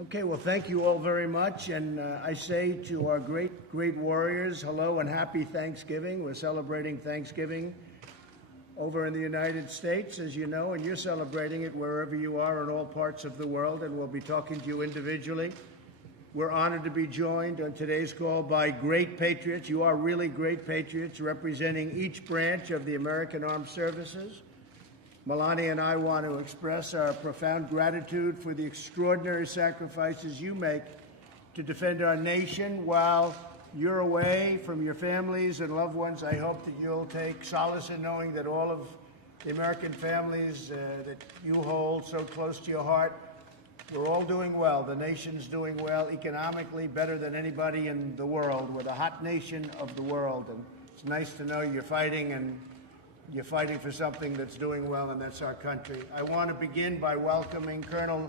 Okay, well, thank you all very much. And I say to our great warriors, hello and happy Thanksgiving. We're celebrating Thanksgiving over in the United States, as you know, and you're celebrating it wherever you are in all parts of the world, and we'll be talking to you individually. We're honored to be joined on today's call by great patriots. You are really great patriots representing each branch of the American Armed Services. Melania and I want to express our profound gratitude for the extraordinary sacrifices you make to defend our nation while you're away from your families and loved ones. I hope that you'll take solace in knowing that all of the American families that you hold so close to your heart, we're all doing well. The nation's doing well economically, better than anybody in the world. We're the hot nation of the world, and it's nice to know you're fighting, and you're fighting for something that's doing well, and that's our country. I want to begin by welcoming Colonel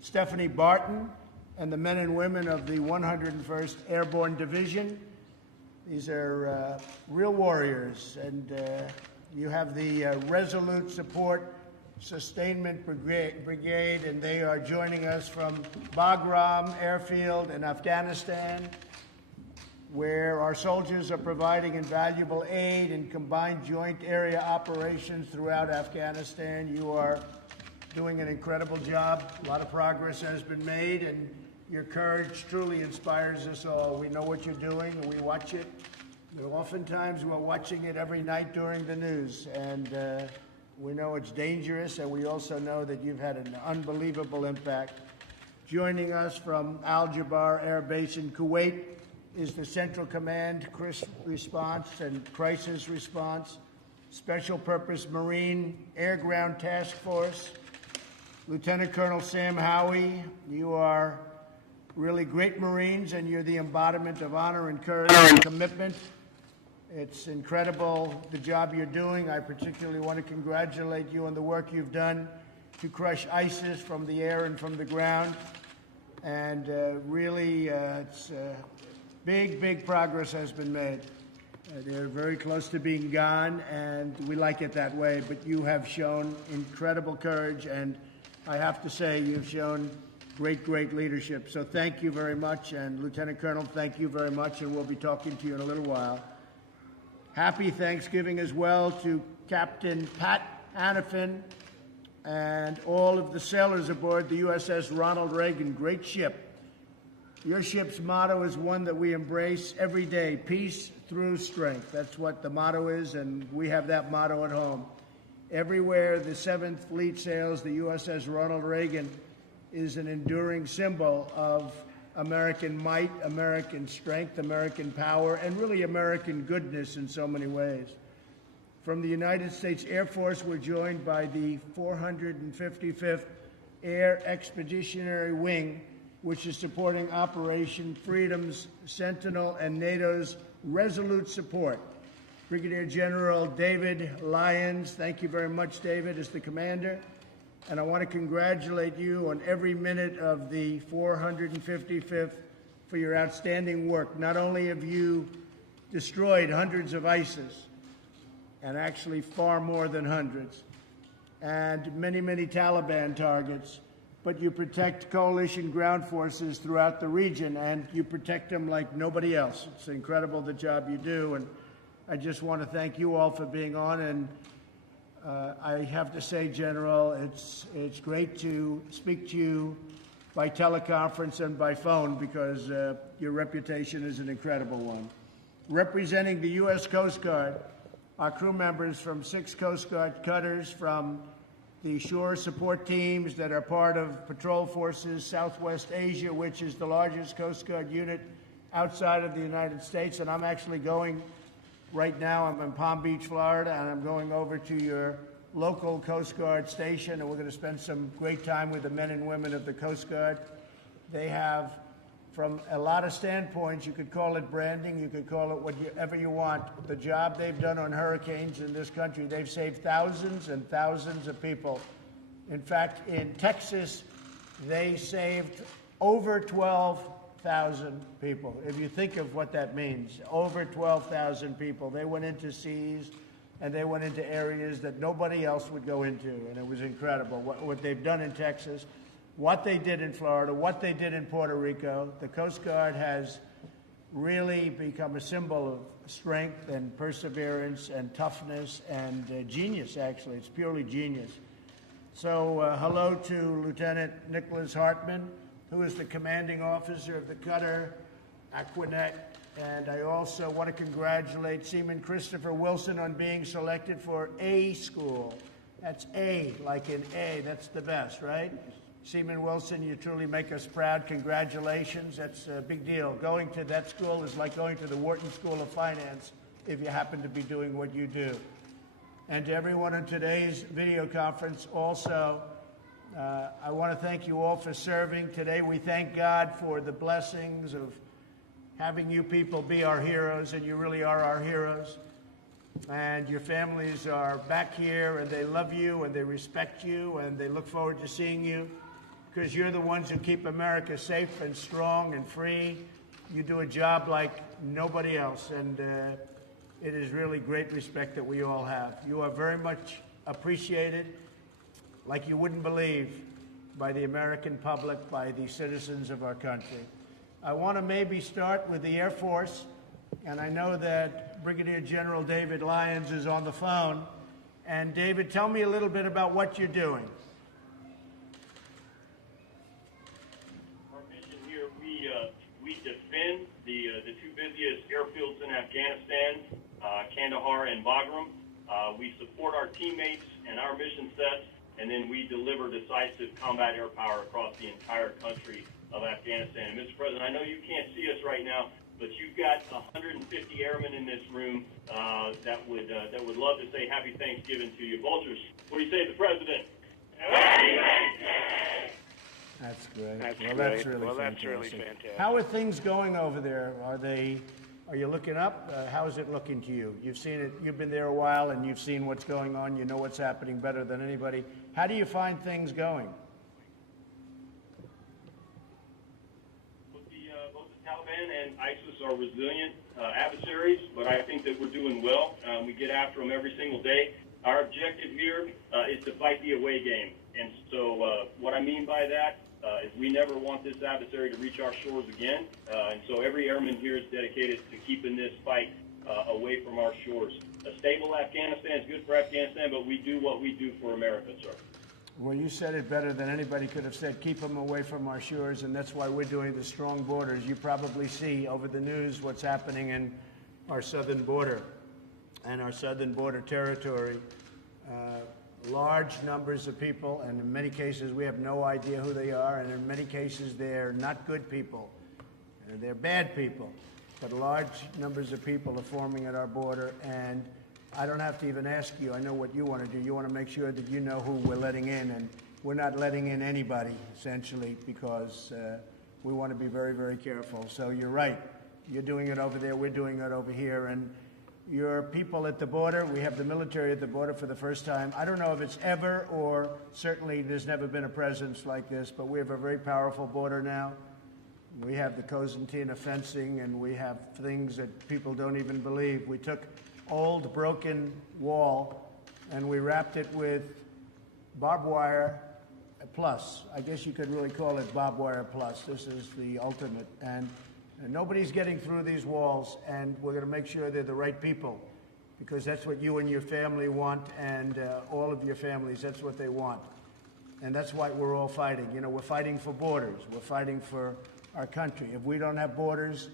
Stephanie Barton and the men and women of the 101st Airborne Division. These are real warriors, and you have the Resolute Support Sustainment Brigade, and they are joining us from Bagram Airfield in Afghanistan, where our soldiers are providing invaluable aid in combined joint area operations throughout Afghanistan. You are doing an incredible job. A lot of progress has been made, and your courage truly inspires us all. We know what you're doing, and we watch it. Oftentimes, we're watching it every night during the news, and we know it's dangerous, and we also know that you've had an unbelievable impact. Joining us from Al-Jabar Air Base in Kuwait is the Central Command Response and Crisis Response Special Purpose Marine Air Ground Task Force. Lieutenant Colonel Sam Howie, you are really great Marines, and you're the embodiment of honor and courage and commitment. It's incredible the job you're doing. I particularly want to congratulate you on the work you've done to crush ISIS from the air and from the ground. And really, it's big progress has been made. They're very close to being gone, and we like it that way. But you have shown incredible courage, and I have to say you've shown great leadership. So thank you very much. And Lieutenant Colonel, thank you very much, and we'll be talking to you in a little while. Happy Thanksgiving as well to Captain Pat Hannafin and all of the sailors aboard the USS Ronald Reagan. Great ship. Your ship's motto is one that we embrace every day: peace through strength. That's what the motto is, and we have that motto at home. Everywhere the 7th Fleet sails, the USS Ronald Reagan is an enduring symbol of American might, American strength, American power, and really American goodness in so many ways. From the United States Air Force, we're joined by the 455th Air Expeditionary Wing, which is supporting Operation Freedom's Sentinel and NATO's Resolute Support. Brigadier General David Lyons, thank you very much, David, as the commander. And I want to congratulate you on every minute of the 455th for your outstanding work. Not only have you destroyed hundreds of ISIS, and actually far more than hundreds, and many Taliban targets, but you protect coalition ground forces throughout the region, and you protect them like nobody else. It's incredible the job you do, and I just want to thank you all for being on. And I have to say, General, it's great to speak to you by teleconference and by phone, because your reputation is an incredible one. Representing the U.S. Coast Guard, our crew members from 6 Coast Guard cutters, from the shore support teams that are part of Patrol Forces Southwest Asia, which is the largest Coast Guard unit outside of the United States. And I'm actually going right now. I'm in Palm Beach, Florida, and I'm going over to your local Coast Guard station, and we're going to spend some great time with the men and women of the Coast Guard. They have, from a lot of standpoints, you could call it branding, you could call it whatever you want, the job they've done on hurricanes in this country. They've saved thousands and thousands of people. In fact, in Texas, they saved over 12,000 people. If you think of what that means, over 12,000 people. They went into seas, and they went into areas that nobody else would go into, and it was incredible what they've done in Texas. what they did in Florida, what they did in Puerto Rico. The Coast Guard has really become a symbol of strength and perseverance and toughness and genius, actually. It's purely genius. So hello to Lieutenant Nicholas Hartman, who is the commanding officer of the cutter Aquanet. And I also want to congratulate Seaman Christopher Wilson on being selected for A school. That's A, like in A. That's the best, right? Seaman Wilson, you truly make us proud. Congratulations. That's a big deal. Going to that school is like going to the Wharton School of Finance if you happen to be doing what you do. And to everyone in today's video conference also, I want to thank you all for serving. Today we thank God for the blessings of having you people be our heroes, and you really are our heroes. And your families are back here, and they love you, and they respect you, and they look forward to seeing you, because you're the ones who keep America safe and strong and free. You do a job like nobody else, and it is really great respect that we all have. You are very much appreciated, like you wouldn't believe, by the American public, by the citizens of our country. I want to maybe start with the Air Force, and I know that Brigadier General David Lyons is on the phone. And David, tell me a little bit about what you're doing. Our mission here, we defend the two busiest airfields in Afghanistan, Kandahar and Bagram. We support our teammates and our mission sets, and then we deliver decisive combat air power across the entire country of Afghanistan. And Mr. President, I know you can't see us right now, but you've got 150 airmen in this room that would love to say Happy Thanksgiving to you. Vultures, what do you say to the President? Happy Thanksgiving! That's great. That's really fantastic. How are things going over there? Are you looking up? How is it looking to you? You've seen it. You've been there a while, and you've seen what's going on. You know what's happening better than anybody. How do you find things going? Both the Taliban and ISIS are resilient adversaries, but I think that we're doing well. We get after them every single day. Our objective here is to fight the away game. And so what I mean by that is we never want this adversary to reach our shores again. And so every airman here is dedicated to keeping this fight away from our shores. A stable Afghanistan is good for Afghanistan, but we do what we do for America, sir. Well, you said it better than anybody could have said. Keep them away from our shores, and that's why we're doing the strong borders. You probably see over the news what's happening in our southern border and our southern border territory. Large numbers of people, and in many cases we have no idea who they are, and in many cases they're not good people. They're bad people. But large numbers of people are forming at our border, and I don't have to even ask you. I know what you want to do. You want to make sure that you know who we're letting in, and we're not letting in anybody, essentially, because we want to be very, very careful. So you're right. You're doing it over there. We're doing it over here. And your people at the border, we have the military at the border for the first time. I don't know if it's ever, or certainly there's never been a presence like this, but we have a very powerful border now. We have the Cosentina fencing, and we have things that people don't even believe. We took old broken wall and we wrapped it with barbed wire plus. I guess you could really call it barbed wire plus. This is the ultimate. And nobody's getting through these walls, and we're going to make sure they're the right people, because that's what you and your family want, and all of your families, that's what they want. And that's why we're all fighting. You know, we're fighting for borders. We're fighting for our country. If we don't have borders,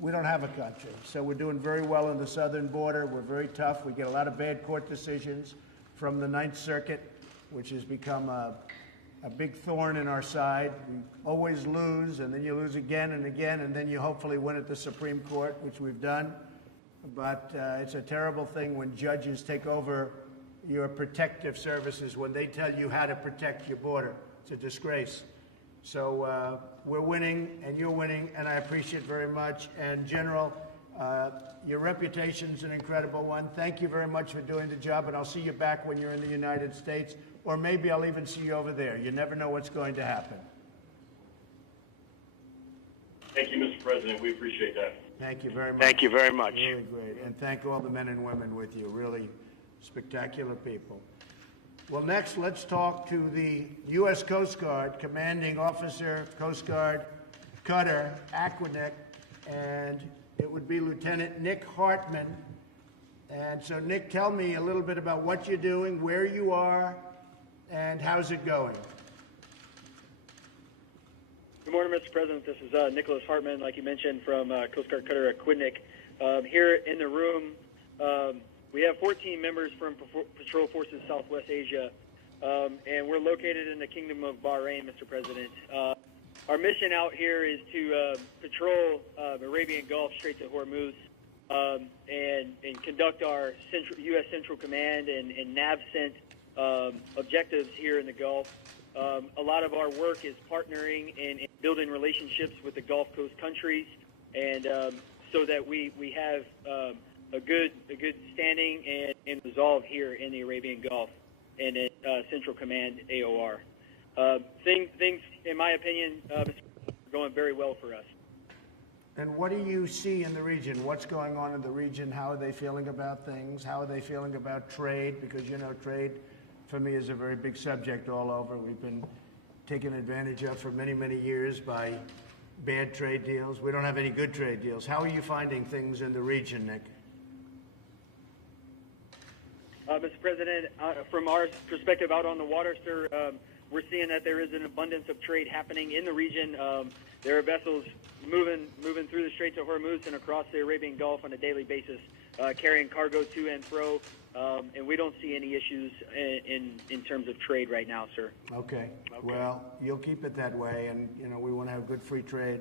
we don't have a country. So we're doing very well on the southern border. We're very tough. We get a lot of bad court decisions from the Ninth Circuit, which has become a big thorn in our side. We always lose, and then you lose again and again, and then you hopefully win at the Supreme Court, which we've done. But it's a terrible thing when judges take over your protective services, when they tell you how to protect your border. It's a disgrace. So we're winning, and you're winning, and I appreciate it very much. And General, your reputation's an incredible one. Thank you very much for doing the job, and I'll see you back when you're in the United States, or maybe I'll even see you over there. You never know what's going to happen. Thank you, Mr. President. We appreciate that. Thank you very much. Thank you very much. Really great. And thank all the men and women with you. Really spectacular people. Well, next, let's talk to the U.S. Coast Guard Commanding Officer, Coast Guard Cutter, Aquanic, and it would be Lieutenant Nick Hartman. And so, Nick, tell me a little bit about what you're doing, where you are, and how's it going? Good morning, Mr. President. This is Nicholas Hartman, like you mentioned, from Coast Guard Cutter Aquanic. Here in the room, we have 14 members from Patrol Forces Southwest Asia, and we're located in the Kingdom of Bahrain, Mr. President. Our mission out here is to patrol the Arabian Gulf, Straits of Hormuz, and conduct our U.S. Central Command and NAVCENT objectives here in the Gulf. A lot of our work is partnering and building relationships with the Gulf Coast countries, and so that we have a good standing and resolve here in the Arabian Gulf and at Central Command AOR. Things, in my opinion, are going very well for us. And what do you see in the region? What's going on in the region? How are they feeling about things? How are they feeling about trade? Because, you know, trade for me is a very big subject all over. We've been taken advantage of for many, many years by bad trade deals. We don't have any good trade deals. How are you finding things in the region, Nick? Mr. President, from our perspective out on the water, sir, we're seeing that there is an abundance of trade happening in the region. There are vessels moving through the Straits of Hormuz and across the Arabian Gulf on a daily basis, carrying cargo to and fro, and we don't see any issues in terms of trade right now, sir. Okay. Well, you'll keep it that way, and you know we want to have good free trade.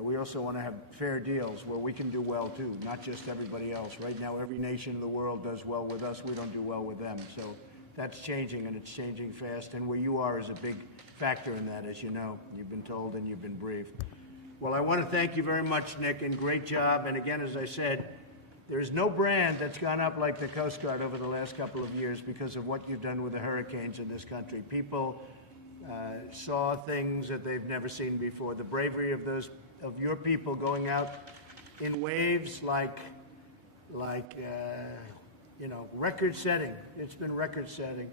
We also want to have fair deals where we can do well too, not just everybody else. Right now, every nation in the world does well with us. We don't do well with them. So that's changing, and it's changing fast. And where you are is a big factor in that, as you know. You've been told and you've been briefed. Well, I want to thank you very much, Nick, and great job. And again, as I said, there's no brand that's gone up like the Coast Guard over the last couple of years because of what you've done with the hurricanes in this country. People saw things that they've never seen before. The bravery of your people going out in waves like record-setting. It's been record-setting.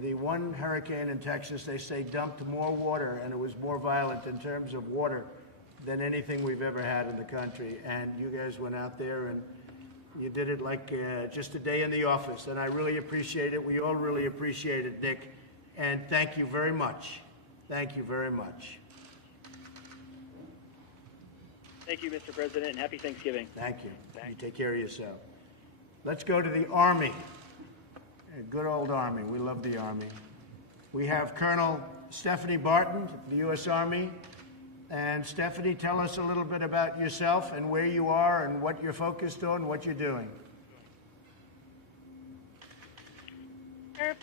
The one hurricane in Texas, they say, dumped more water, and it was more violent in terms of water than anything we've ever had in the country. And you guys went out there and you did it like just a day in the office, and I really appreciate it. We all really appreciate it, Nick, and thank you very much. Thank you very much. Thank you, Mr. President, and happy Thanksgiving. Thank you. You take care of yourself. Let's go to the Army. A good old Army. We love the Army. We have Colonel Stephanie Barton, the U.S. Army. And Stephanie, tell us a little bit about yourself and where you are and what you're focused on, what you're doing.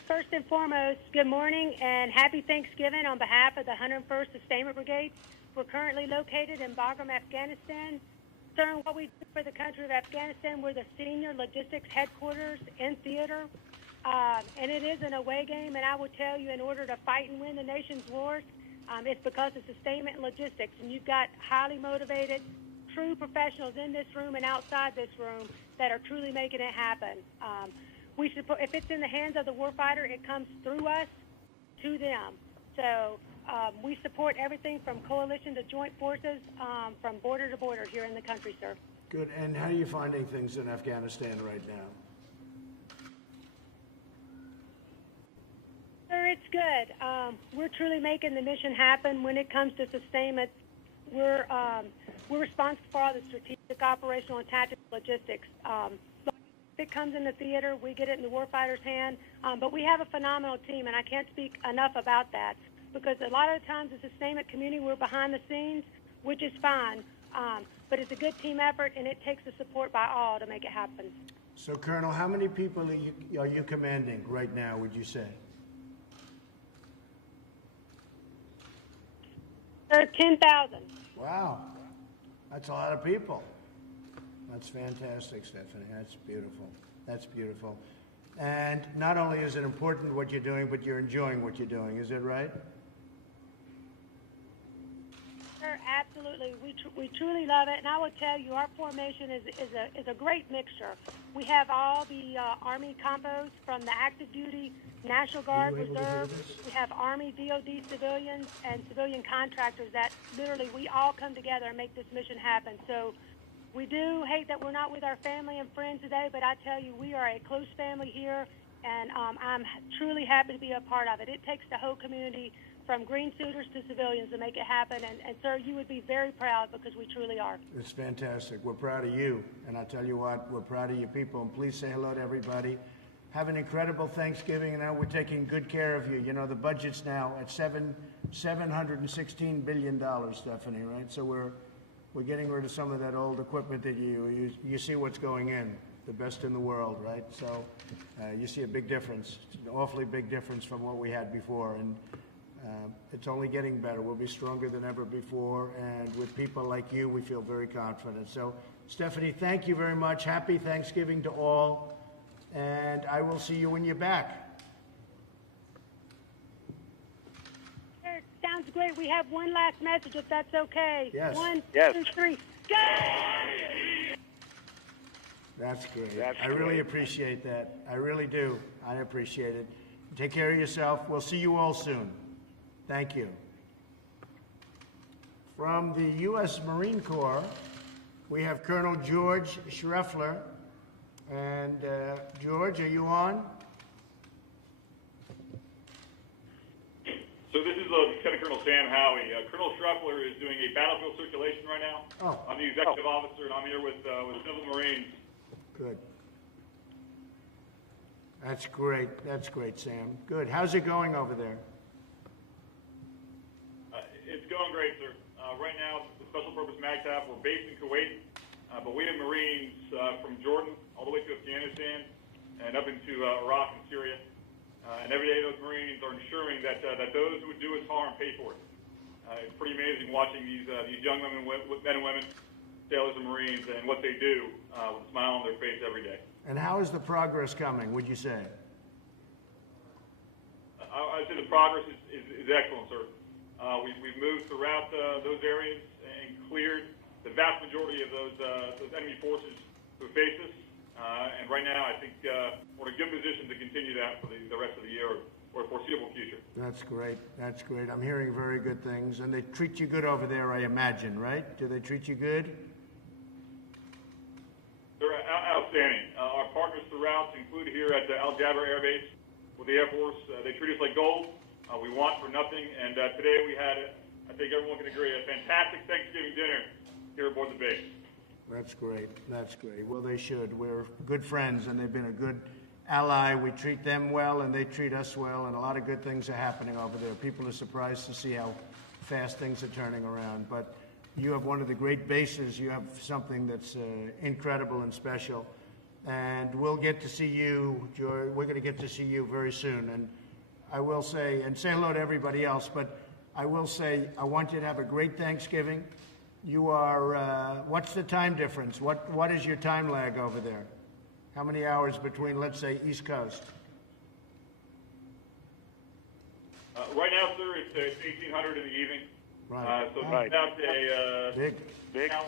First and foremost, good morning and happy Thanksgiving on behalf of the 101st Sustainment Brigade. We're currently located in Bagram, Afghanistan. Sir, what we do for the country of Afghanistan, we're the senior logistics headquarters in theater, and it is an away game. And I will tell you, in order to fight and win the nation's wars, it's because of sustainment and logistics. And you've got highly motivated, true professionals in this room and outside this room that are truly making it happen. We support, if it's in the hands of the warfighter, it comes through us to them. So we support everything from coalition to joint forces, from border to border here in the country, sir. Good. And how are you finding things in Afghanistan right now? Sir, it's good. We're truly making the mission happen. When it comes to sustainment, we're responsible for all the strategic, operational, and tactical logistics. If it comes in the theater, we get it in the warfighter's hand. But we have a phenomenal team, and I can't speak enough about that, because a lot of the times the sustainment community, we're behind the scenes, which is fine. But it's a good team effort, and it takes the support by all to make it happen. So, Colonel, how many people are you commanding right now, would you say? There are 10,000. Wow. That's a lot of people. That's fantastic, Stephanie. That's beautiful. That's beautiful. And not only is it important what you're doing, but you're enjoying what you're doing. Is that right? Sir, absolutely. We truly love it, and I will tell you, our formation is a great mixture. We have all the Army combos from the active duty, National Guard, Reserve. We have Army, DOD civilians, and civilian contractors that literally we all come together and make this mission happen. So we do hate that we're not with our family and friends today, but I tell you, we are a close family here, and I'm truly happy to be a part of it. It takes the whole community, from green suiters to civilians, to make it happen. And sir, you would be very proud, because we truly are. It's fantastic. We're proud of you. And I tell you what, we're proud of you people. And please say hello to everybody. Have an incredible Thanksgiving. And now we're taking good care of you. You know, the budget's now at $716 billion, Stephanie, right? So we're getting rid of some of that old equipment that you see what's going in. The best in the world, right? So you see a big difference, an awfully big difference from what we had before. And it's only getting better. We'll be stronger than ever before, and with people like you, we feel very confident. So, Stephanie, thank you very much. Happy Thanksgiving to all, and I will see you when you're back. Sounds great. We have one last message, if that's okay. Yes. 1, Yes. 2, 3, go! That's great. I really appreciate that. I really do. I appreciate it. Take care of yourself. We'll see you all soon. Thank you. From the U.S. Marine Corps, we have Colonel George Schreffler. And George, are you on? So this is Lieutenant Colonel Sam Howie. Colonel Schreffler is doing a battlefield circulation right now. Oh. I'm the executive officer, and I'm here with Civil Marines. Good. That's great. That's great, Sam. Good. How's it going over there? It's going great, sir. Right now, the Special Purpose MAGTF, we're based in Kuwait, but we have Marines from Jordan all the way to Afghanistan and up into Iraq and Syria. And every day those Marines are ensuring that those who would do us harm pay for it. It's pretty amazing watching these young men and women, sailors and Marines, and what they do with a smile on their face every day. And how is the progress coming, would you say? I'd say the progress is excellent, sir. We've moved throughout those areas and cleared the vast majority of those enemy forces who face us. And right now, I think we're in a good position to continue that for the rest of the year or foreseeable future. That's great. That's great. I'm hearing very good things. And they treat you good over there, I imagine, right? Do they treat you good? They're outstanding. Our partners throughout, included here at Al Jaber Air Base with the Air Force, they treat us like gold. We want for nothing. And today we had, I think everyone can agree, a fantastic Thanksgiving dinner here aboard the base. That's great. That's great. Well, they should. We're good friends, and they've been a good ally. We treat them well, and they treat us well, and a lot of good things are happening over there. People are surprised to see how fast things are turning around. But you have one of the great bases. You have something that's incredible and special. And we'll get to see you, George. We're going to get to see you very soon. And I will say, and say hello to everybody else, but I will say I want you to have a great Thanksgiving. You are, what's the time difference? What is your time lag over there? How many hours between, let's say, East Coast? Right now, sir, it's 1800 in the evening. Right. So it's about a big 8-hour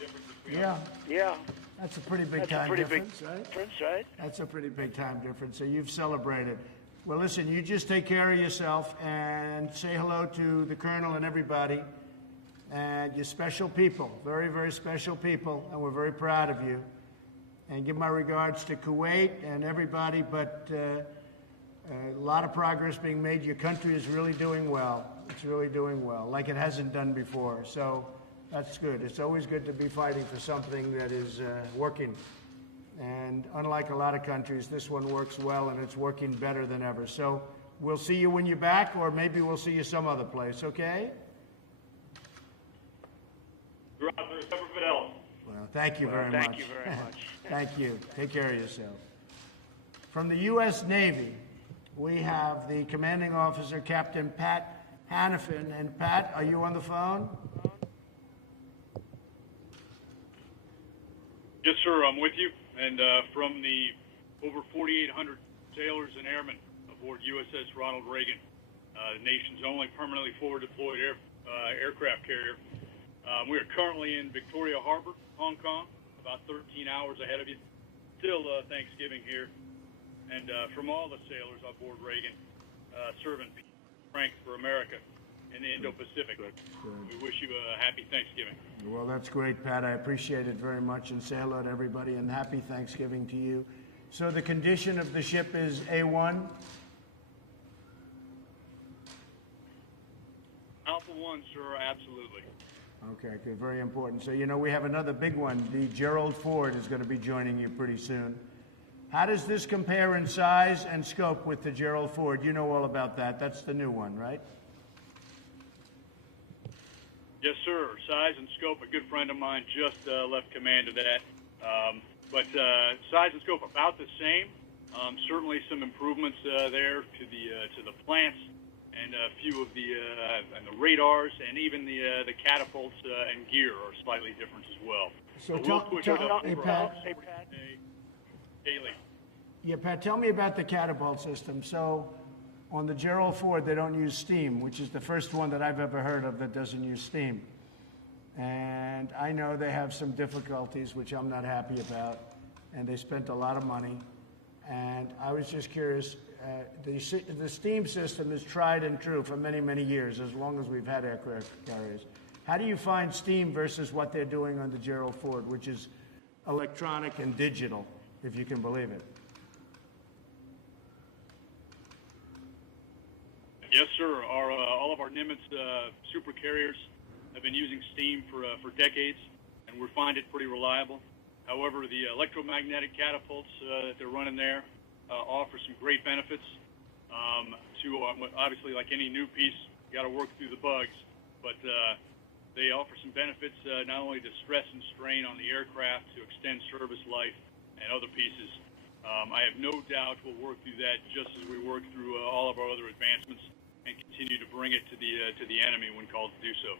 difference between Yeah. us. Yeah. That's a pretty big That's time a pretty difference, big right? difference, right? That's a pretty big time difference. So you've celebrated. Well, listen, you just take care of yourself and say hello to the Colonel and everybody. And you're special people, very, very special people, and we're very proud of you. And give my regards to Kuwait and everybody, but a lot of progress being made. Your country is really doing well. It's really doing well, like it hasn't done before. So that's good. It's always good to be fighting for something that is working. And unlike a lot of countries, this one works well, and it's working better than ever. So we'll see you when you're back, or maybe we'll see you some other place, okay? Well, thank you very much. Thank you very much. Thank you. Take care of yourself. From the U.S. Navy, we have the commanding officer, Captain Pat Hannafin. And Pat, are you on the phone? Yes, sir, I'm with you. And from the over 4,800 sailors and airmen aboard USS Ronald Reagan, the nation's only permanently forward deployed aircraft carrier. We are currently in Victoria Harbor, Hong Kong, about 13 hours ahead of you. Still Thanksgiving here. And from all the sailors on board Reagan, serving peace and strength for America in the Indo-Pacific. We wish you a happy Thanksgiving. Well, that's great, Pat. I appreciate it very much, and say hello to everybody, and happy Thanksgiving to you. So the condition of the ship is A1? Alpha 1, sir, absolutely. Okay, very important. So, we have another big one. The Gerald Ford is going to be joining you pretty soon. How does this compare in size and scope with the Gerald Ford? You know all about that. That's the new one, right? Yes, sir. Size and scope. A good friend of mine just left command of that. But size and scope about the same. Certainly some improvements there to the plants and a few of the radars, and even the catapults and gear are slightly different as well. So hey, Pat. Daily. Yeah, Pat, tell me about the catapult system. So on the Gerald Ford, they don't use steam, which is the first one that I've ever heard of that doesn't use steam. And I know they have some difficulties, which I'm not happy about, and they spent a lot of money. And I was just curious, the steam system is tried and true for many, many years, as long as we've had aircraft carriers. How do you find steam versus what they're doing on the Gerald Ford, which is electronic and digital, if you can believe it? Yes, sir. All of our Nimitz super carriers have been using steam for decades, and we find it pretty reliable. However, the electromagnetic catapults that they're running there offer some great benefits. To obviously, like any new piece, you got to work through the bugs, but they offer some benefits not only to stress and strain on the aircraft, to extend service life and other pieces. I have no doubt we'll work through that just as we work through all of our other advancements, and continue to bring it to the enemy when called to do so.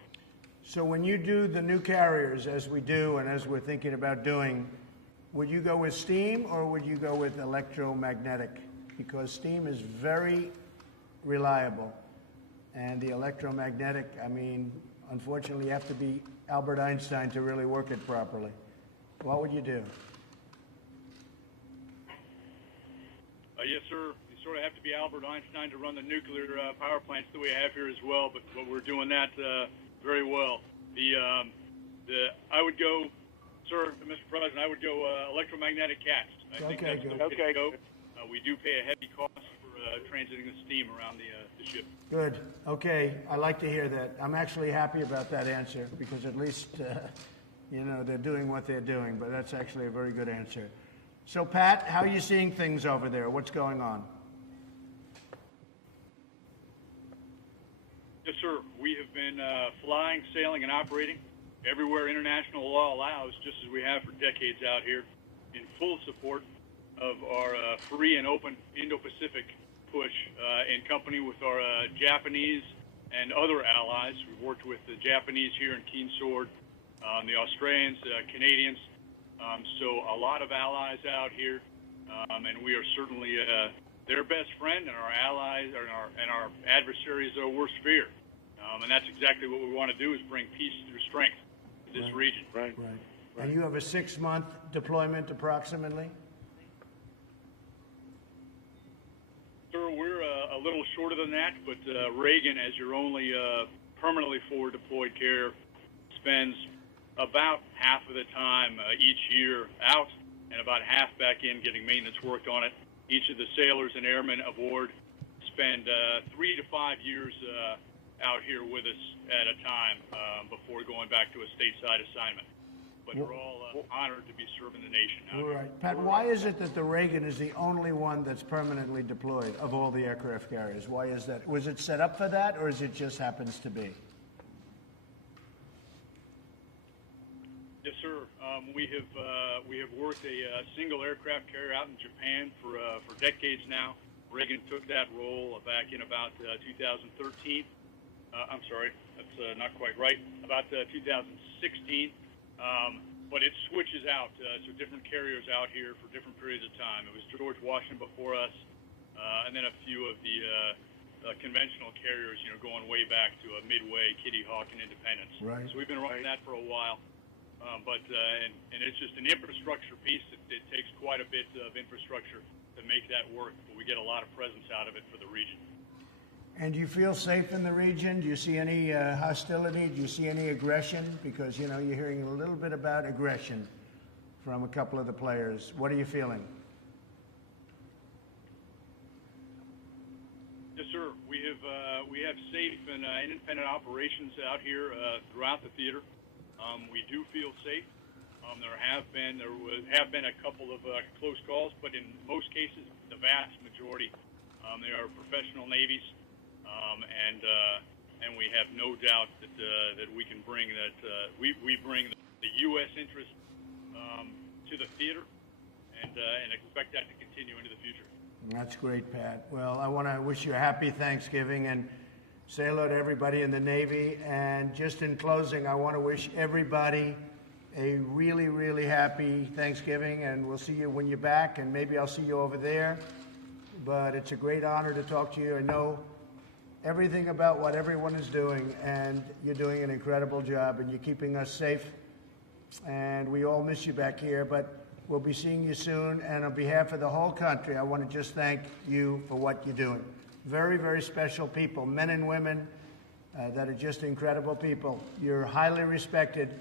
So when you do the new carriers, as we do and as we're thinking about doing, would you go with steam or would you go with electromagnetic? Because steam is very reliable, and the electromagnetic, I mean, unfortunately you have to be Albert Einstein to really work it properly. What would you do? Yes, sir. You sort of have to be Albert Einstein to run the nuclear power plants that we have here as well, but we're doing that very well. I would go, sir, Mr. President, I would go electromagnetic cats. I think that's the way to go. We do pay a heavy cost for transiting the steam around the ship. Good. Okay. I like to hear that. I'm actually happy about that answer, because at least, they're doing what they're doing, but that's actually a very good answer. So, Pat, how are you seeing things over there? What's going on? Yes, sir. We have been flying, sailing, and operating everywhere international law allows, just as we have for decades out here, in full support of our free and open Indo-Pacific push in company with our Japanese and other allies. We've worked with the Japanese here in Keen Sword, the Australians, Canadians, so a lot of allies out here, and we are certainly their best friend and our allies and our adversaries' worst fear. And that's exactly what we want to do, is bring peace through strength to this region. Right. And you have a 6-month deployment approximately? Sir, we're a little shorter than that, but Reagan, as your only permanently forward deployed carrier, spends about half of the time each year out and about half back in getting maintenance work on it. Each of the sailors and airmen aboard spend 3 to 5 years out here with us at a time before going back to a stateside assignment. But we're all honored to be serving the nation out here. Right. Pat, why is it that the Reagan is the only one that's permanently deployed of all the aircraft carriers? Why is that? Was it set up for that, or is it just happens to be? Yes, sir. We have worked a single aircraft carrier out in Japan for decades now. Reagan took that role back in about 2013. I'm sorry, that's not quite right. About 2016. But it switches out, so different carriers out here for different periods of time. It was George Washington before us, and then a few of the conventional carriers, going way back to Midway, Kitty Hawk, and Independence. Right. So we've been running that for a while. And it's just an infrastructure piece. It takes quite a bit of infrastructure to make that work, but we get a lot of presence out of it for the region. And do you feel safe in the region? Do you see any hostility? Do you see any aggression? Because, you're hearing a little bit about aggression from a couple of the players. What are you feeling? Yes, sir. We have safe and independent operations out here throughout the theater. We do feel safe. There have been a couple of close calls, but in most cases, the vast majority, they are professional navies, and we have no doubt that we can bring that we bring the U.S. interest to the theater, and expect that to continue into the future. That's great, Pat. Well, I want to wish you a happy Thanksgiving and say hello to everybody in the Navy. And just in closing, I want to wish everybody a really, really happy Thanksgiving. And we'll see you when you're back, and maybe I'll see you over there. But it's a great honor to talk to you and know everything about what everyone is doing. And you're doing an incredible job, and you're keeping us safe. And we all miss you back here. But we'll be seeing you soon, and on behalf of the whole country, I want to just thank you for what you're doing. Very, very special people, men and women that are just incredible people. You're highly respected,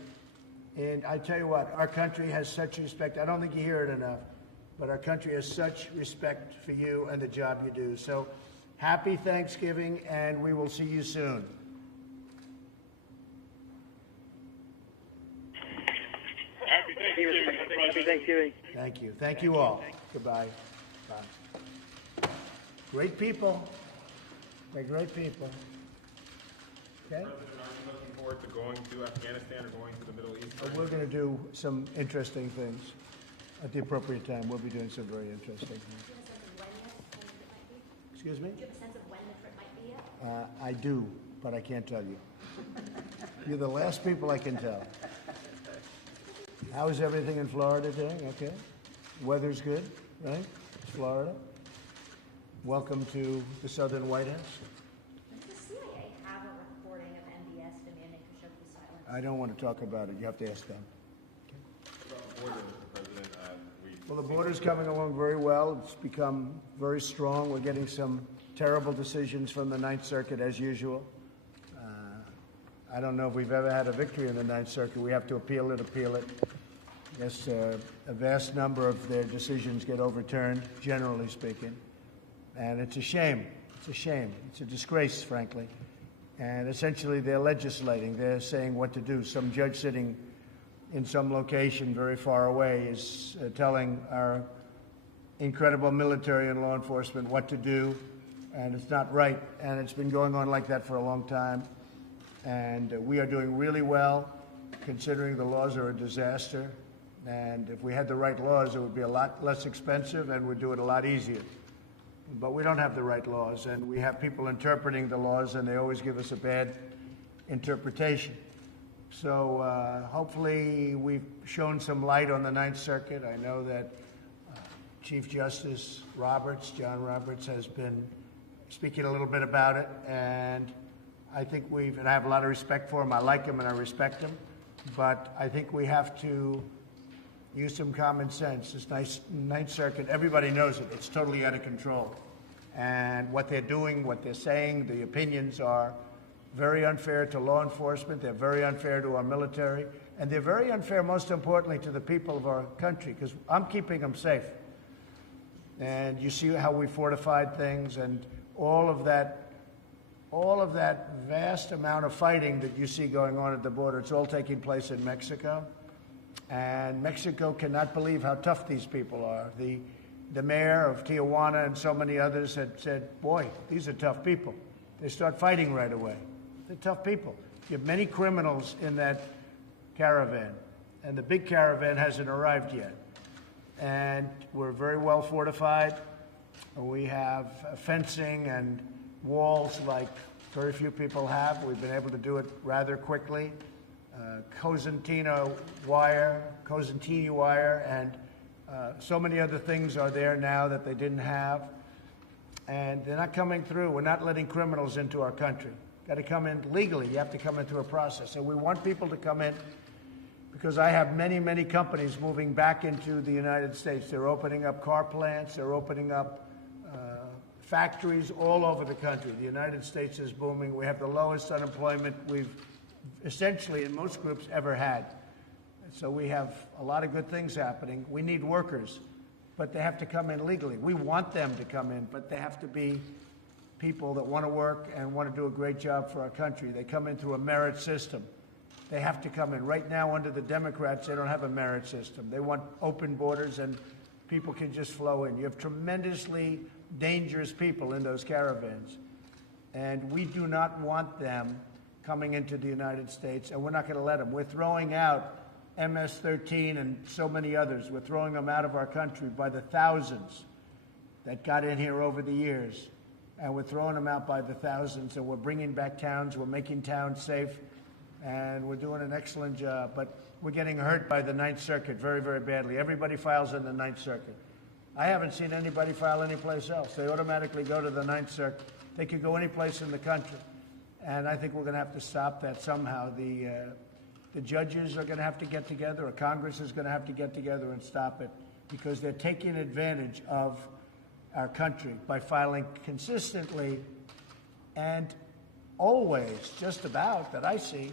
and I tell you what, our country has such respect. I don't think you hear it enough, but our country has such respect for you and the job you do. So happy Thanksgiving, and we will see you soon. Happy Thanksgiving. Happy Thanksgiving. Thank you. Thank you all. Goodbye. Bye. Great people. They're great people. Okay? President, are you looking forward to going to Afghanistan or going to the Middle East? We're going to do some interesting things at the appropriate time. We'll be doing some very interesting things. Excuse me? Do you have a sense of when the trip might be yet? I do, but I can't tell you. You're the last people I can tell. How is everything in Florida doing? Okay. Weather's good, right? It's Florida. Welcome to the Southern White House. Does the CIA have a recording of MBS demanding Khashoggi's silence? I don't want to talk about it. You have to ask them. About the border, Mr. President, Well, the border's coming along very well. It's become very strong. We're getting some terrible decisions from the Ninth Circuit, as usual. I don't know if we've ever had a victory in the Ninth Circuit. We have to appeal it. Yes, a vast number of their decisions get overturned, generally speaking. And it's a shame. It's a shame. It's a disgrace, frankly. And essentially, they're legislating. They're saying what to do. Some judge sitting in some location very far away is telling our incredible military and law enforcement what to do. And it's not right. And it's been going on like that for a long time. And we are doing really well, considering the laws are a disaster. And if we had the right laws, it would be a lot less expensive and would do it a lot easier. But we don't have the right laws, and we have people interpreting the laws, and they always give us a bad interpretation. So hopefully we've shown some light on the Ninth Circuit. I know that Chief Justice John Roberts, has been speaking a little bit about it, and I think and I have a lot of respect for him. I like him and I respect him, but I think we have to use some common sense. This Ninth Circuit, everybody knows it. It's totally out of control. And what they're doing, what they're saying, the opinions are very unfair to law enforcement. They're very unfair to our military. And they're very unfair, most importantly, to the people of our country, because I'm keeping them safe. And you see how we fortified things, and all of that vast amount of fighting that you see going on at the border, it's all taking place in Mexico. And Mexico cannot believe how tough these people are. The mayor of Tijuana and so many others had said, boy, these are tough people. They start fighting right away. They're tough people. You have many criminals in that caravan, and the big caravan hasn't arrived yet. And we're very well fortified. We have fencing and walls like very few people have. We've been able to do it rather quickly. Cosentino wire, and so many other things are there now that they didn't have. and they're not coming through. We're not letting criminals into our country. Got to come in legally. You have to come in through a process. So we want people to come in because I have many, many companies moving back into the United States. They're opening up car plants. They're opening up factories all over the country. The United States is booming. We have the lowest unemployment we've essentially in most groups ever had. So we have a lot of good things happening. We need workers, but they have to come in legally. We want them to come in, but they have to be people that want to work and want to do a great job for our country. They come in through a merit system. They have to come in. Right now, under the Democrats, they don't have a merit system. They want open borders and people can just flow in. You have tremendously dangerous people in those caravans. And we do not want them coming into the United States, and we're not going to let them. We're throwing out MS-13 and so many others. We're throwing them out of our country by the thousands that got in here over the years. And we're throwing them out by the thousands, and we're bringing back towns. We're making towns safe, and we're doing an excellent job. But we're getting hurt by the Ninth Circuit very, very badly. Everybody files in the Ninth Circuit. I haven't seen anybody file anyplace else. They automatically go to the Ninth Circuit. They could go any place in the country. And I think we're going to have to stop that somehow. The judges are going to have to get together, or Congress is going to have to get together and stop it, because they're taking advantage of our country by filing consistently and always, just about, that I see,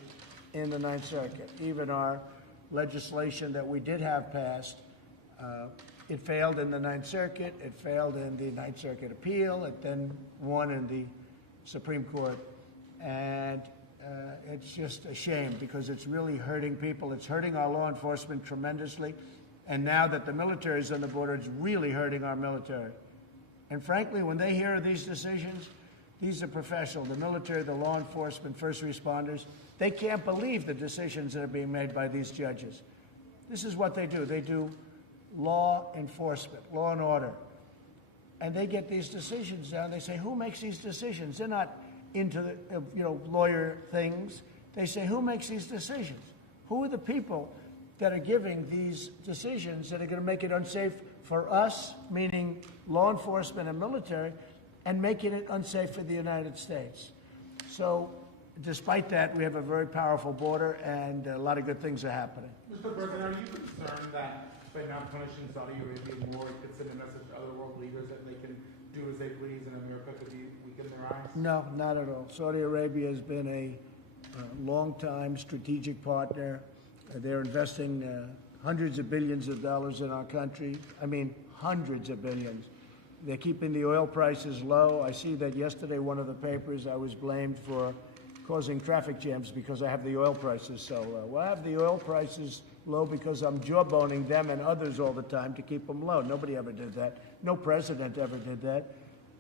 in the Ninth Circuit. Even our legislation that we did have passed, it failed in the Ninth Circuit, it failed in the Ninth Circuit appeal, it then won in the Supreme Court. And it's just a shame, because it's really hurting people. It's hurting our law enforcement tremendously. And now that the military is on the border, it's really hurting our military. And frankly, when they hear of these decisions, these are professional, the military, the law enforcement, first responders, they can't believe the decisions that are being made by these judges. This is what they do. They do law enforcement, law and order. And they get these decisions down. They say, who makes these decisions? They're not into the lawyer things. They say, who makes these decisions? Who are the people that are giving these decisions that are going to make it unsafe for us, meaning law enforcement and military, and making it unsafe for the United States? So despite that, we have a very powerful border, and a lot of good things are happening. Mr. President, are you concerned that by not punishing Saudi Arabia more, it could send a message to other world leaders that they can do as they please and America could be weak in their eyes? No, not at all. Saudi Arabia has been a long-time strategic partner. They're investing hundreds of billions of dollars in our country. I mean, hundreds of billions. They're keeping the oil prices low. I see that yesterday, one of the papers, I was blamed for causing traffic jams because I have the oil prices so low. Well, I have the oil prices low because I'm jawboning them and others all the time to keep them low. Nobody ever did that. No president ever did that.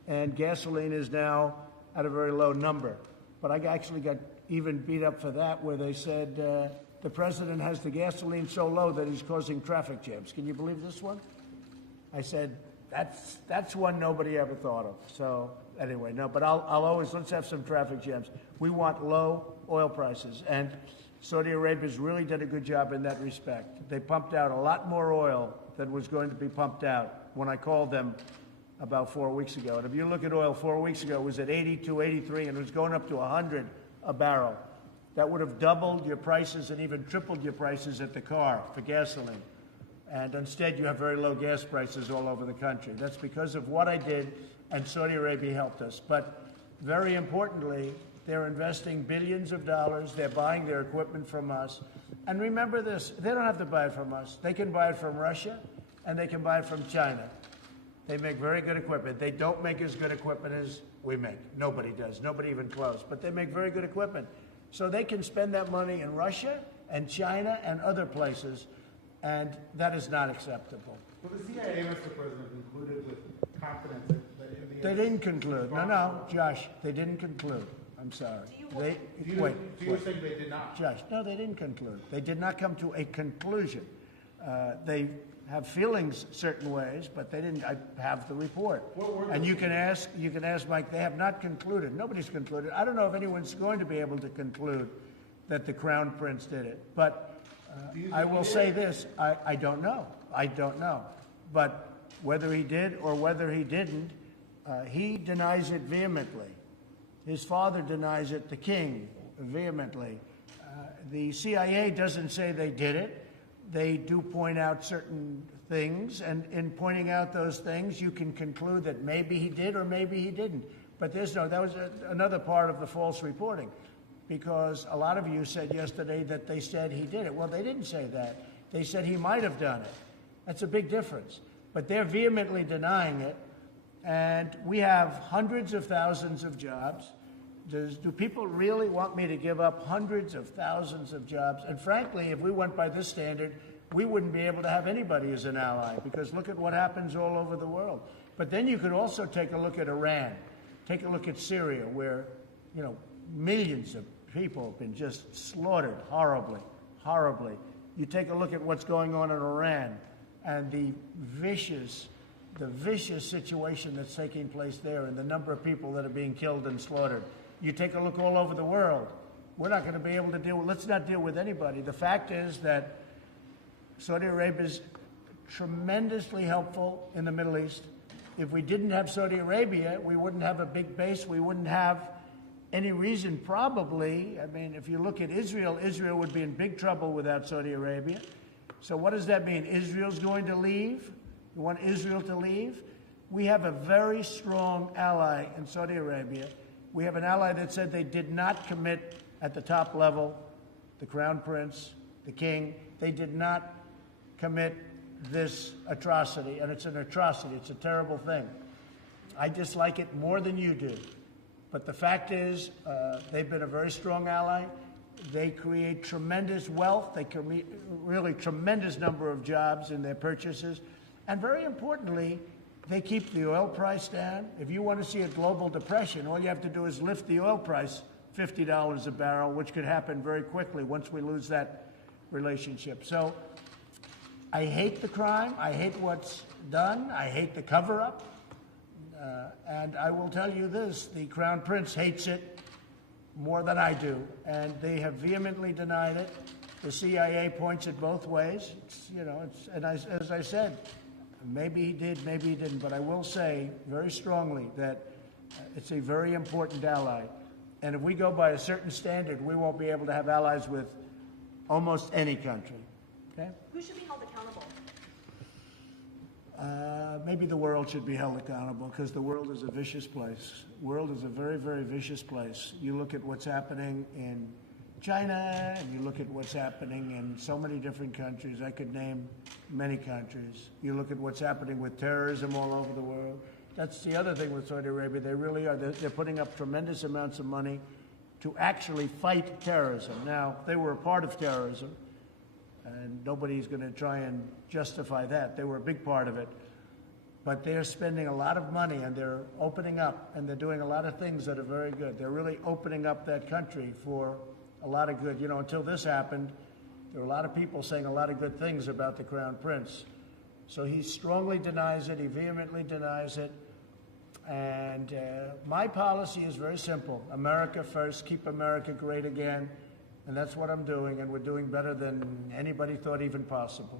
And gasoline is now at a very low number. But I actually got even beat up for that, where they said the president has the gasoline so low that he's causing traffic jams. Can you believe this one? I said, that's one nobody ever thought of. So anyway, no, but I'll always, let's have some traffic jams. We want low oil prices. And Saudi Arabia's really did a good job in that respect. They pumped out a lot more oil than was going to be pumped out when I called them about 4 weeks ago. And if you look at oil 4 weeks ago, it was at 82, 83, and it was going up to 100 a barrel. That would have doubled your prices and even tripled your prices at the car for gasoline. And instead, you have very low gas prices all over the country. That's because of what I did, and Saudi Arabia helped us. But very importantly, they're investing billions of dollars. They're buying their equipment from us. And remember this, they don't have to buy it from us. They can buy it from Russia, and they can buy it from China. They make very good equipment. They don't make as good equipment as we make. Nobody does. Nobody even close. But they make very good equipment. So they can spend that money in Russia and China and other places, and that is not acceptable. Well, the CIA, Mr. President, concluded with confidence that India... They didn't conclude. No, Josh, they didn't conclude. I'm sorry. Do you think they did not? Josh, no, they didn't conclude. They did not come to a conclusion. They have feelings certain ways, but they didn't have the report. And you can ask Mike, they have not concluded. Nobody's concluded. I don't know if anyone's going to be able to conclude that the Crown Prince did it. But I will say this, I don't know. I don't know. But whether he did or whether he didn't, He denies it vehemently. His father denies it, the king, vehemently. The CIA doesn't say they did it. They do point out certain things, and in pointing out those things, you can conclude that maybe he did or maybe he didn't. But that was another part of the false reporting, because a lot of you said yesterday that they said he did it. Well, they didn't say that. They said he might have done it. That's a big difference. But they're vehemently denying it, and we have hundreds of thousands of jobs. Do people really want me to give up hundreds of thousands of jobs? And frankly, if we went by this standard, we wouldn't be able to have anybody as an ally, because look at what happens all over the world. But then you could also take a look at Iran. Take a look at Syria, where, millions of people have been just slaughtered horribly, horribly. You take a look at what's going on in Iran and the vicious situation that's taking place there and the number of people that are being killed and slaughtered. You take a look all over the world. We're not going to be able to deal with, let's not deal with anybody. The fact is that Saudi Arabia is tremendously helpful in the Middle East. If we didn't have Saudi Arabia, we wouldn't have a big base. We wouldn't have any reason, probably. I mean, if you look at Israel, Israel would be in big trouble without Saudi Arabia. So what does that mean? Israel's going to leave? You want Israel to leave? We have a very strong ally in Saudi Arabia. We have an ally that said they did not commit at the top level, the crown prince, the king. They did not commit this atrocity, and it's an atrocity. It's a terrible thing. I dislike it more than you do. But the fact is, they've been a very strong ally. They create tremendous wealth. They create really tremendous number of jobs in their purchases. And very importantly, they keep the oil price down. If you want to see a global depression, all you have to do is lift the oil price $50 a barrel, which could happen very quickly once we lose that relationship. So I hate the crime. I hate what's done. I hate the cover-up. And I will tell you this, the Crown Prince hates it more than I do, and they have vehemently denied it. The CIA points it both ways. As I said, maybe he did, maybe he didn't, but I will say very strongly that it's a very important ally. And if we go by a certain standard, we won't be able to have allies with almost any country. Okay? Who should be held accountable? Maybe the world should be held accountable, because the world is a vicious place. The world is a very, very vicious place. You look at what's happening in China, and you look at what's happening in so many different countries. I could name many countries. You look at what's happening with terrorism all over the world. That's the other thing with Saudi Arabia. They really are. They're putting up tremendous amounts of money to actually fight terrorism. Now, they were a part of terrorism, and nobody's going to try and justify that. They were a big part of it. But they're spending a lot of money, and they're opening up, and they're doing a lot of things that are very good. They're really opening up that country for a lot of good. Until this happened, there were a lot of people saying a lot of good things about the Crown Prince. So he strongly denies it. He vehemently denies it. And my policy is very simple. America first. Keep America great again. And that's what I'm doing, and we're doing better than anybody thought even possible.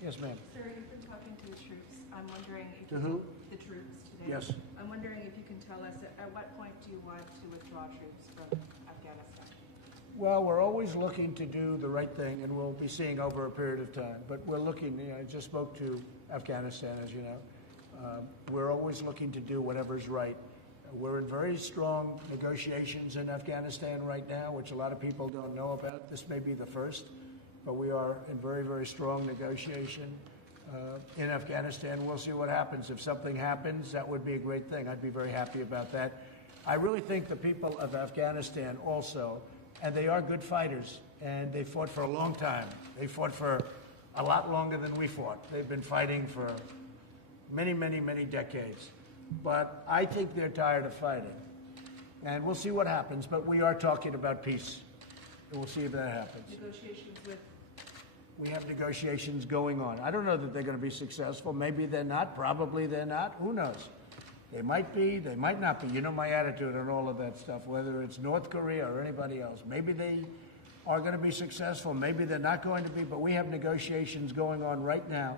Yes, ma'am. Sir, you've been talking to the troops. I'm wondering if To who? The troops today. Yes. I'm wondering if you can tell us at what point do you want to withdraw troops from Afghanistan? Well, we're always looking to do the right thing, and we'll be seeing over a period of time. But we're looking, I just spoke to Afghanistan, as you know. We're always looking to do whatever's right. We're in very strong negotiations in Afghanistan right now, which a lot of people don't know about. This may be the first, but we are in very, very strong negotiation in Afghanistan. We'll see what happens. If something happens, that would be a great thing. I'd be very happy about that. I really think the people of Afghanistan also, and they are good fighters, and they fought for a long time. They fought for a lot longer than we fought. They've been fighting for many, many, many decades. But I think they're tired of fighting. And we'll see what happens, but we are talking about peace. We'll see if that happens. Negotiations with? We have negotiations going on. I don't know that they're going to be successful. Maybe they're not. Probably they're not. Who knows? They might be. They might not be. You know my attitude on all of that stuff, whether it's North Korea or anybody else. Maybe they are going to be successful. Maybe they're not going to be. But we have negotiations going on right now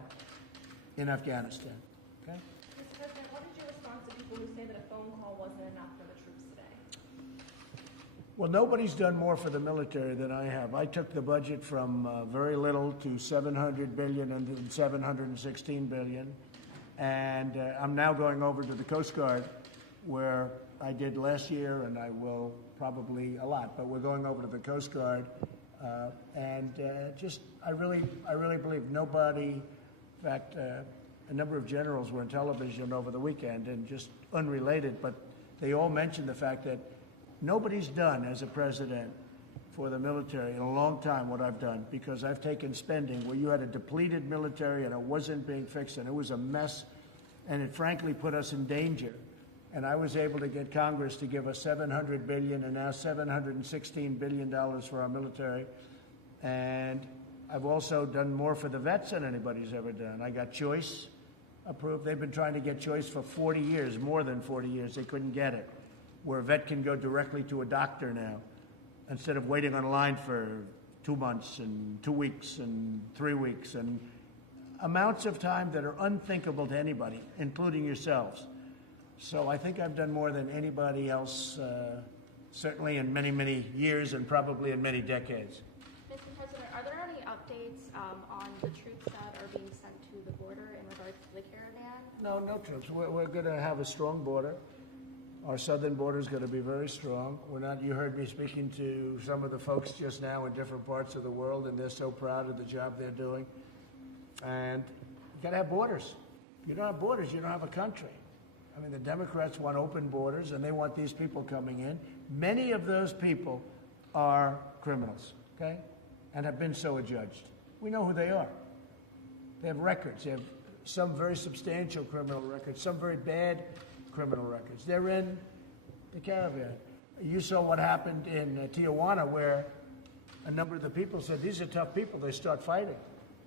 in Afghanistan. Okay? Mr. President, what is your response to phone call wasn't enough for the troops today? Well, nobody's done more for the military than I have. I took the budget from very little to $700 billion and then $716 billion. And I'm now going over to the Coast Guard, where I did last year, and I will probably a lot, but we're going over to the Coast Guard. I really believe nobody, in fact, a number of generals were on television over the weekend, and just unrelated, but they all mentioned the fact that nobody's done as a president for the military in a long time what I've done, because I've taken spending where you had a depleted military and it wasn't being fixed and it was a mess, and it frankly put us in danger. And I was able to get Congress to give us $700 billion and now $716 billion for our military. And I've also done more for the vets than anybody's ever done. I got choice approved. They've been trying to get choice for 40 years, more than 40 years. They couldn't get it, where a vet can go directly to a doctor now instead of waiting on line for 2 months and 2 weeks and 3 weeks, and amounts of time that are unthinkable to anybody, including yourselves. So I think I've done more than anybody else, certainly in many, many years and probably in many decades. Mr. President, are there any updates on the troops that are being sent to the border in regards to the caravan? No troops. We're going to have a strong border. Our southern border is going to be very strong. You heard me speaking to some of the folks just now in different parts of the world, and they're so proud of the job they're doing. And you got to have borders. If you don't have borders, you don't have a country. I mean, the Democrats want open borders, and they want these people coming in. Many of those people are criminals, okay, and have been so adjudged. We know who they are. They have records. They have some very substantial criminal records, some very bad criminal records. They're in the caravan. You saw what happened in Tijuana, where a number of the people said, these are tough people. They start fighting.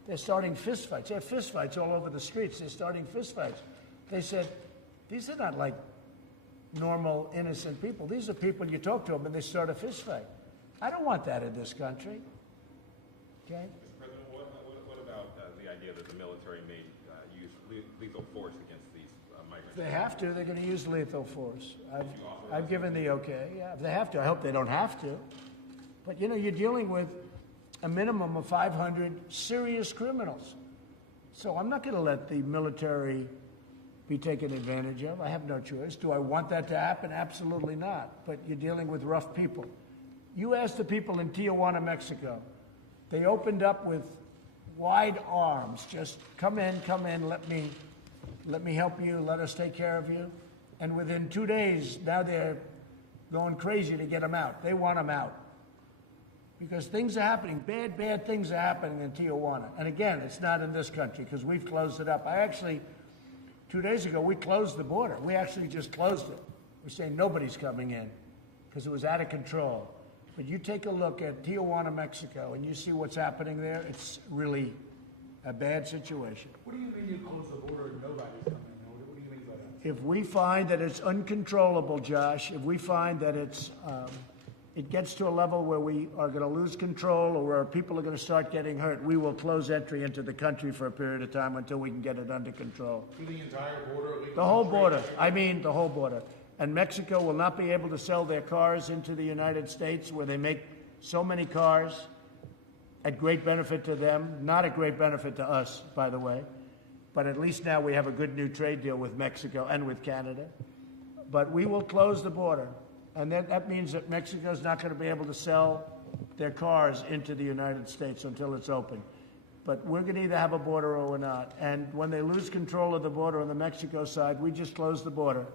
They're starting fistfights. They have fistfights all over the streets. They're starting fistfights. They said, these are not like normal, innocent people. These are people, you talk to them, and they start a fistfight. I don't want that in this country. Okay? Mr. President, what about the idea that the military may use lethal force against these migrants? If they have to, they're going to use lethal force. I've given the okay. Yeah, if they have to. I hope they don't have to. But, you know, you're dealing with a minimum of 500 serious criminals. So I'm not going to let the military be taken advantage of. I have no choice. Do I want that to happen? Absolutely not. But you're dealing with rough people. You ask the people in Tijuana, Mexico. They opened up with wide arms. Just come in, let me help you, let us take care of you. And within 2 days, now they're going crazy to get them out. They want them out. Because things are happening, bad things are happening in Tijuana. And again, it's not in this country because we've closed it up. 2 days ago, we closed the border. We actually just closed it. We're saying nobody's coming in because it was out of control. But you take a look at Tijuana, Mexico, and you see what's happening there. It's really a bad situation. What do you mean you close the border and nobody's coming in? What do you mean by that? If we find that it's uncontrollable, Josh, if we find that it gets to a level where we are going to lose control or where people are going to start getting hurt, we will close entry into the country for a period of time until we can get it under control. To the entire border? The whole border. I mean the whole border. And Mexico will not be able to sell their cars into the United States, where they make so many cars at great benefit to them, not at great benefit to us, by the way. But at least now we have a good new trade deal with Mexico and with Canada. But we will close the border. And that means that Mexico's not going to be able to sell their cars into the United States until it's open. But we're going to either have a border or we're not. And when they lose control of the border on the Mexico side, we just close the border.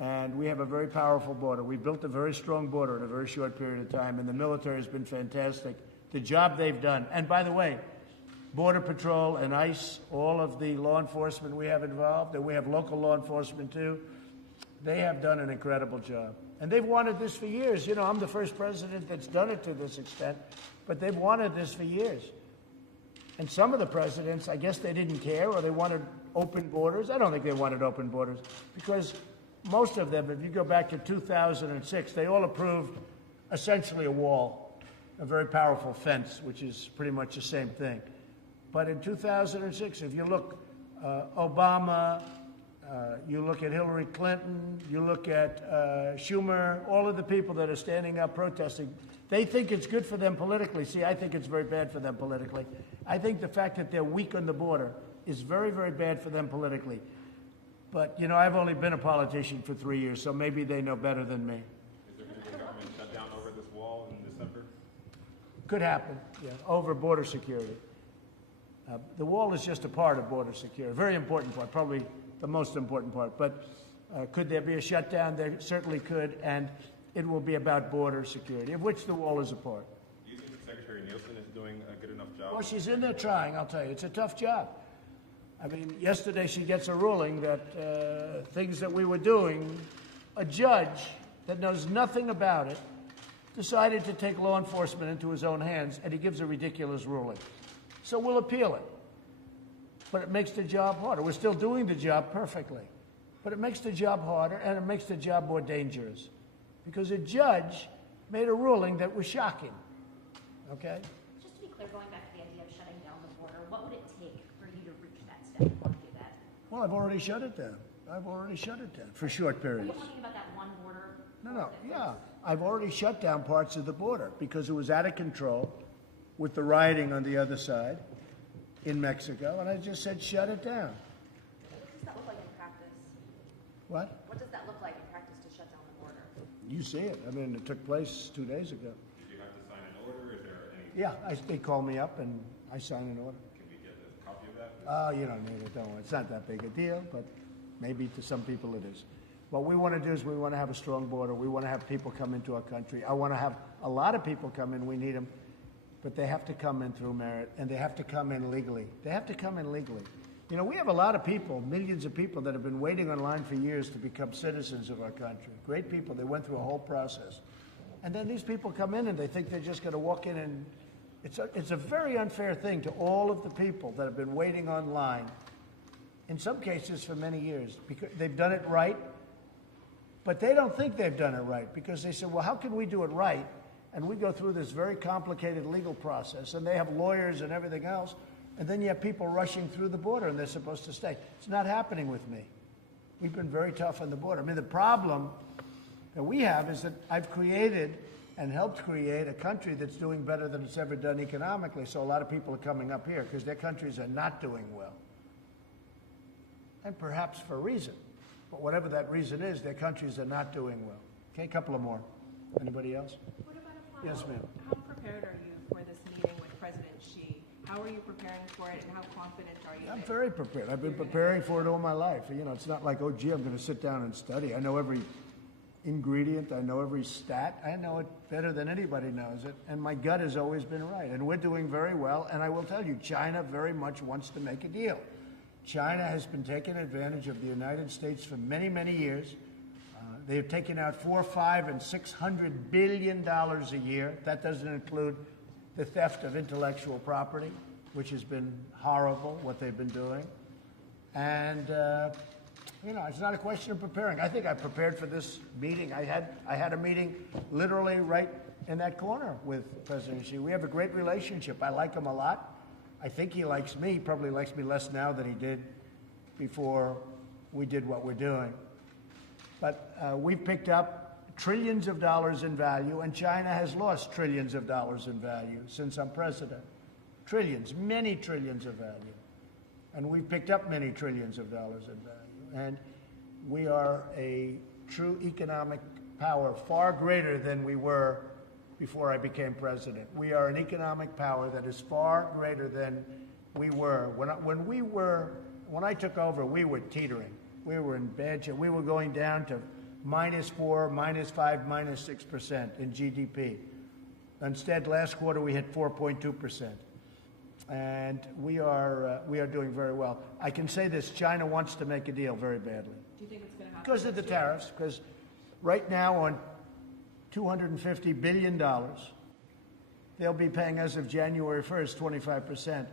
And we have a very powerful border. We built a very strong border in a very short period of time, and the military has been fantastic. The job they've done. And by the way, Border Patrol and ICE, all of the law enforcement we have involved, and we have local law enforcement too, they have done an incredible job. And they've wanted this for years. You know, I'm the first president that's done it to this extent, but they've wanted this for years. And some of the presidents, I guess they didn't care, or they wanted open borders. I don't think they wanted open borders, because most of them, if you go back to 2006, they all approved essentially a wall, a very powerful fence, which is pretty much the same thing. But in 2006, if you look, Obama, You look at Hillary Clinton, you look at Schumer, all of the people that are standing up protesting. They think it's good for them politically. See, I think it's very bad for them politically. I think the fact that they're weak on the border is very, very bad for them politically. But, you know, I've only been a politician for 3 years, so maybe they know better than me. Is there going to be a government shutdown over this wall in December? Could happen, yeah, over border security. The wall is just a part of border security, a very important part, probably the most important part. But could there be a shutdown? There certainly could, and it will be about border security, of which the wall is a part. Do you think that Secretary Nielsen is doing a good enough job? Well, she's in there trying, I'll tell you. It's a tough job. I mean, yesterday she gets a ruling that things that we were doing, a judge that knows nothing about it decided to take law enforcement into his own hands, and he gives a ridiculous ruling. So we'll appeal it. But it makes the job harder. We're still doing the job perfectly. But it makes the job harder, and it makes the job more dangerous. Because a judge made a ruling that was shocking. Okay? Just to be clear, going back to the idea of shutting down the border, what would it take for you to reach that step and want to do that? Well, I've already shut it down. I've already shut it down for short periods. Are you talking about that one border? No, yeah. I've already shut down parts of the border because it was out of control with the rioting on the other side in Mexico, and I just said shut it down. What does that look like in practice? What? What does that look like in practice to shut down the border? You see it. I mean, it took place 2 days ago. Did you have to sign an order? Is there any? Yeah, they called me up, and I signed an order. Can we get a copy of that? Oh, you don't need it. Don't worry. It's not that big a deal, but maybe to some people it is. What we want to do is we want to have a strong border. We want to have people come into our country. I want to have a lot of people come in. We need them. But they have to come in through merit, and they have to come in legally. They have to come in legally. You know, we have a lot of people, millions of people that have been waiting online for years to become citizens of our country. Great people. They went through a whole process. And then these people come in, and they think they're just going to walk in, and it's a very unfair thing to all of the people that have been waiting online, in some cases for many years, because they've done it right, but they don't think they've done it right, because they said, well, how can we do it right? And we go through this very complicated legal process, and they have lawyers and everything else, and then you have people rushing through the border, and they're supposed to stay. It's not happening with me. We've been very tough on the border. I mean, the problem that we have is that I've created and helped create a country that's doing better than it's ever done economically, so a lot of people are coming up here because their countries are not doing well. And perhaps for a reason. But whatever that reason is, their countries are not doing well. Okay, a couple of more. Anybody else? What about Yes, ma'am. How prepared are you for this meeting with President Xi? How are you preparing for it, and how confident are you? I'm very prepared. I've been preparing for it all my life. You know, it's not like, oh, gee, I'm going to sit down and study. I know every ingredient. I know every stat. I know it better than anybody knows it. And my gut has always been right. And we're doing very well. And I will tell you, China very much wants to make a deal. China has been taking advantage of the United States for many, many years. They have taken out $400, $500, and $600 billion a year. That doesn't include the theft of intellectual property, which has been horrible, what they've been doing. And, you know, it's not a question of preparing. I think I prepared for this meeting. I had a meeting literally right in that corner with President Xi. We have a great relationship. I like him a lot. I think he likes me. He probably likes me less now than he did before we did what we're doing. But we've picked up trillions of dollars in value, and China has lost trillions of dollars in value since I'm president. Trillions, many trillions of value. And we've picked up many trillions of dollars in value. And we are a true economic power, far greater than we were before I became president. We are an economic power that is far greater than we were. When I took over, we were teetering. We were in bad shape. We were going down to -4, -5, -6% in GDP. Instead, last quarter we hit 4.2%. And we are doing very well. I can say this, China wants to make a deal very badly. Do you think it's going to happen? Because of the tariffs, because right now on $250 billion, they'll be paying as of January 1st, 25%.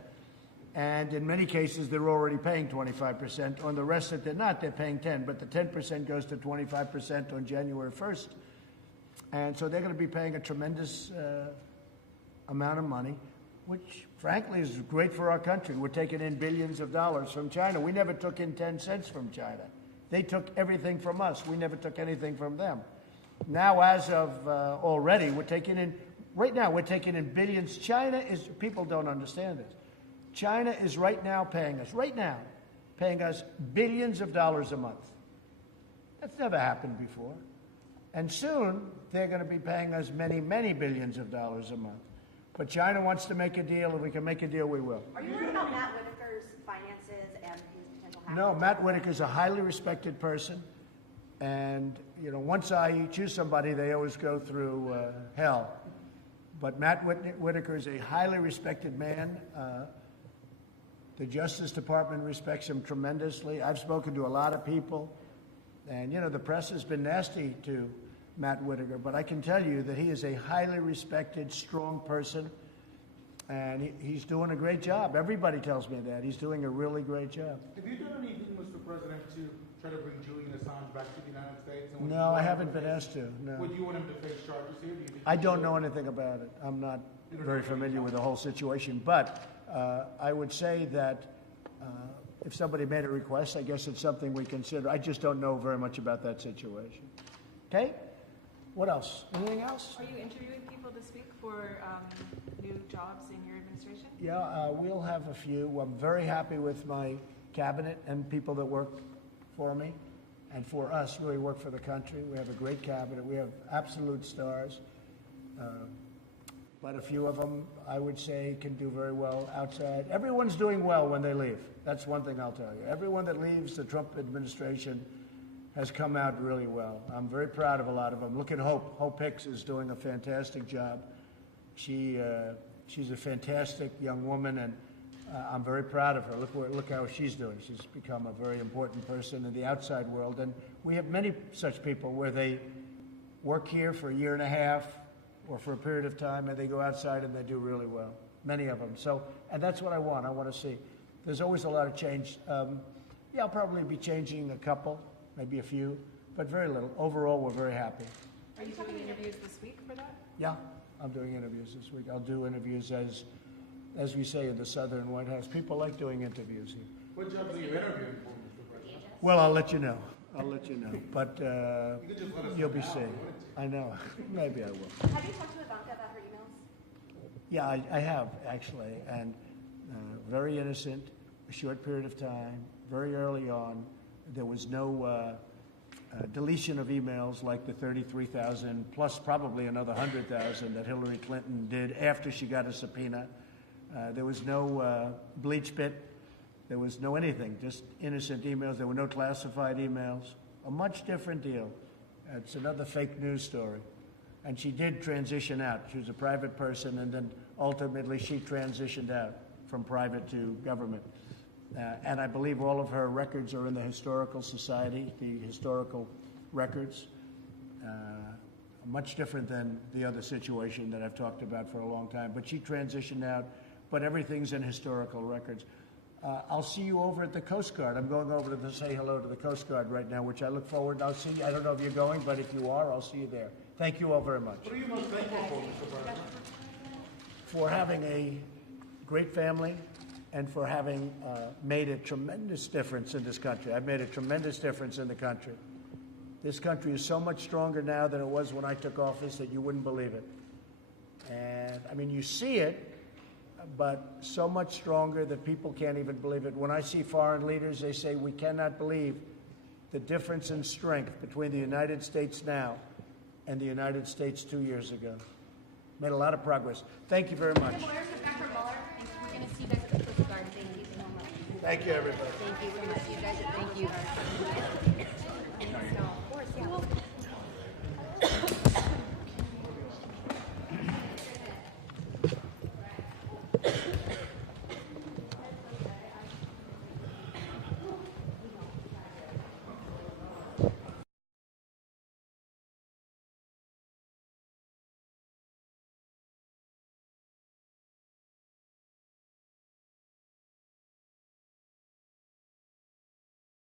And in many cases, they're already paying 25%. On the rest that they're not, they're paying 10%. But the 10% goes to 25% on January 1st. And so they're going to be paying a tremendous amount of money, which, frankly, is great for our country. We're taking in billions of dollars from China. We never took in 10 cents from China. They took everything from us. We never took anything from them. Now, as of already, we're taking in billions. China is, people don't understand this. China is right now paying us billions of dollars a month. That's never happened before. And soon, they're going to be paying us many, many billions of dollars a month. But China wants to make a deal, and we can make a deal, we will. Are you worried about Matt Whitaker's finances and his potential hackers? No, Matt Whitaker's a highly respected person. And, you know, once I choose somebody, they always go through hell. But Matt Whitaker is a highly respected man. The Justice Department respects him tremendously. I've spoken to a lot of people. And, you know, the press has been nasty to Matt Whitaker, but I can tell you that he is a highly respected, strong person, and he's doing a great job. Everybody tells me that. He's doing a really great job. Have you done anything, Mr. President, to try to bring Julian Assange back to the United States? And No, I haven't been asked to, no. Would you want him to face charges here? I don't know anything about it. I'm not very familiar with the whole situation, but I would say that if somebody made a request, I guess it's something we consider. I just don't know very much about that situation. Okay? What else? Anything else? Are you interviewing people this week for new jobs in your administration? Yeah, we'll have a few. I'm very happy with my cabinet and people that work for me and for us, really work for the country. We have a great cabinet. We have absolute stars. But a few of them, I would say, can do very well outside. Everyone's doing well when they leave. That's one thing I'll tell you. Everyone that leaves the Trump administration has come out really well. I'm very proud of a lot of them. Look at Hope. Hope Hicks is doing a fantastic job. She's a fantastic young woman, and I'm very proud of her. Look how she's doing. She's become a very important person in the outside world. And we have many such people where they work here for a year and a half or for a period of time, and they go outside and they do really well. Many of them. So, and that's what I want. I want to see. There's always a lot of change. Yeah, I'll probably be changing a couple. Maybe a few, but very little. Overall, we're very happy. Are you doing interviews this week for that? Yeah, I'm doing interviews this week. I'll do interviews as we say in the Southern White House. People like doing interviews here. What jobs are you interviewing for, Mr. President? Well, I'll let you know. But you'll be now, seeing. I know. Maybe I will. Have you talked to Ivanka about her emails? Yeah, I have, actually. And very innocent, a short period of time, very early on. There was no deletion of emails like the 33,000 plus probably another 100,000 that Hillary Clinton did after she got a subpoena. There was no bleach pit. There was no anything, just innocent emails. There were no classified emails. A much different deal. It's another fake news story. And she did transition out. She was a private person, and then ultimately she transitioned out from private to government. And I believe all of her records are in the Historical Society, the historical records. Much different than the other situation that I've talked about for a long time. But she transitioned out, but everything's in historical records. I'll see you over at the Coast Guard. I'm going over to say hello to the Coast Guard right now, which I look forward to. I'll see you. I don't know if you're going, but if you are, I'll see you there. Thank you all very much. What are you most thankful for, Mr. President? For having a great family, and for having made a tremendous difference in this country. I've made a tremendous difference in the country. This country is so much stronger now than it was when I took office that you wouldn't believe it. And, I mean, you see it, but so much stronger that people can't even believe it. When I see foreign leaders, they say, we cannot believe the difference in strength between the United States now and the United States 2 years ago. Made a lot of progress. Thank you very much. We're going to see you guys at the Coast Guard. Thank you so much. Thank you, everybody. Thank you so much. You guys, thank you. And so, of course, yeah.